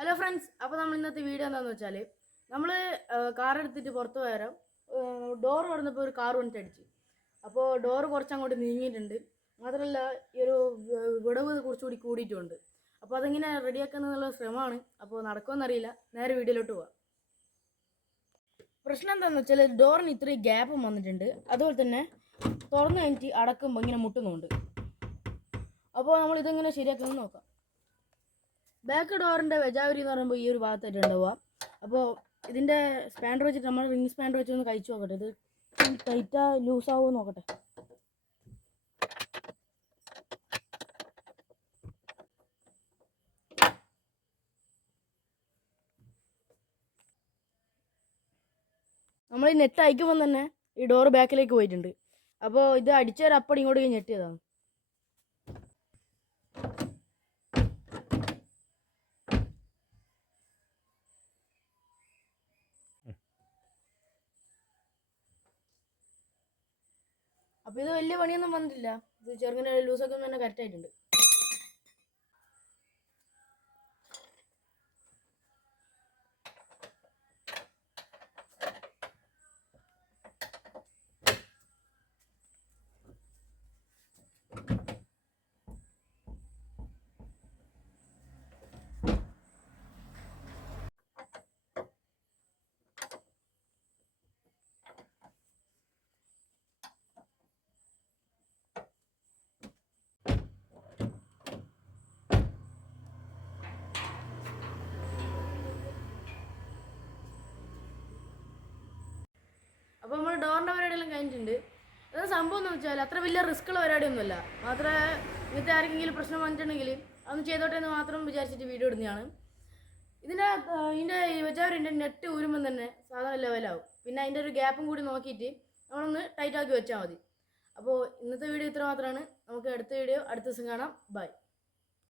Hello friends, അപ്പോൾ നമ്മൾ ഇന്നത്തെ വീഡിയോ എന്താണെന്ന് വെച്ചാൽ നമ്മൾ കാർ എടുത്തിട്ട് പുറത്ത് പോയാലും ഡോർ തുറന്നപ്പോൾ ഒരു കാർ വന്നിട്ട് അടിച്ച്. അപ്പോൾ ഡോറ് കുറച്ചങ്ങോട്ട് നീങ്ങിയിട്ടുണ്ട്. മാത്രമല്ല ഈ ഒരു വിടവ് കുറച്ചുകൂടി കൂടിയിട്ടുമുണ്ട്. അപ്പോൾ അതെങ്ങനെ റെഡിയാക്കാന്നുള്ള ശ്രമമാണ്. അപ്പോൾ നടക്കുമെന്നറിയില്ല. നേരെ വീഡിയോയിലോട്ട് പോവാം. പ്രശ്നം എന്താണെന്ന് വെച്ചാൽ ഡോറിന് ഇത്രയും ഗ്യാപ്പും വന്നിട്ടുണ്ട്. അതുപോലെ തന്നെ തുറന്നു കഴിഞ്ഞിട്ട് അടക്കുമ്പോൾ ഇങ്ങനെ മുട്ടുന്നുണ്ട്. അപ്പോൾ നമ്മൾ ഇതെങ്ങനെ ശരിയാക്കുമെന്ന് നോക്കാം. ബാക്ക് ഡോറിൻ്റെ വെജാവരി എന്ന് പറയുമ്പോൾ ഈ ഒരു ഭാഗത്തായിട്ട് ഉണ്ടാവുക. അപ്പോൾ ഇതിൻ്റെ സ്പാൻഡർ വെച്ചിട്ട് നമ്മൾ റിംഗ് സ്പാൻഡർ വെച്ചൊന്ന് കഴിച്ചു നോക്കട്ടെ. ഇത് ടൈറ്റാ ലൂസാവുമോ നോക്കട്ടെ. നമ്മൾ ഈ നെറ്റ് അയക്കുമ്പോൾ തന്നെ ഈ ഡോറ് ബാക്കിലേക്ക് പോയിട്ടുണ്ട്. അപ്പോൾ ഇത് അടിച്ചൊരു അപ്പടി ഇങ്ങോട്ട് ഞെട്ടിയതാണ്. അപ്പോൾ ഇത് വലിയ പണിയൊന്നും വന്നിട്ടില്ല. ഇത് ചെറുങ്ങനെ ലൂസൊക്കെ തന്നെ കറക്റ്റായിട്ടുണ്ട്. അപ്പോൾ നമ്മൾ ഡോറിൻ്റെ പരിപാടിയെല്ലാം കഴിഞ്ഞിട്ടുണ്ട്. അത് സംഭവം എന്ന് വെച്ചാൽ അത്ര വലിയ റിസ്ക്കുള്ള പരിപാടിയൊന്നുമല്ല. മാത്രമേ ഇങ്ങനത്തെ ആർക്കെങ്കിലും പ്രശ്നം വന്നിട്ടുണ്ടെങ്കിൽ അതൊന്ന് ചെയ്തോട്ടെ എന്ന് മാത്രം വിചാരിച്ചിട്ട് വീഡിയോ ഇടുന്നതാണ്. ഇതിൻ്റെ വെച്ചാൽ നെറ്റ് ഊരുമ്പം തന്നെ സാധാരണ ലെവലാവും. പിന്നെ അതിൻ്റെ ഒരു ഗ്യാപ്പും കൂടി നോക്കിയിട്ട് നമ്മളൊന്ന് ടൈറ്റാക്കി വെച്ചാൽ മതി. അപ്പോൾ ഇന്നത്തെ വീഡിയോ ഇത്ര മാത്രമാണ്. നമുക്ക് അടുത്ത വീഡിയോ അടുത്ത ദിവസം കാണാം. ബൈ.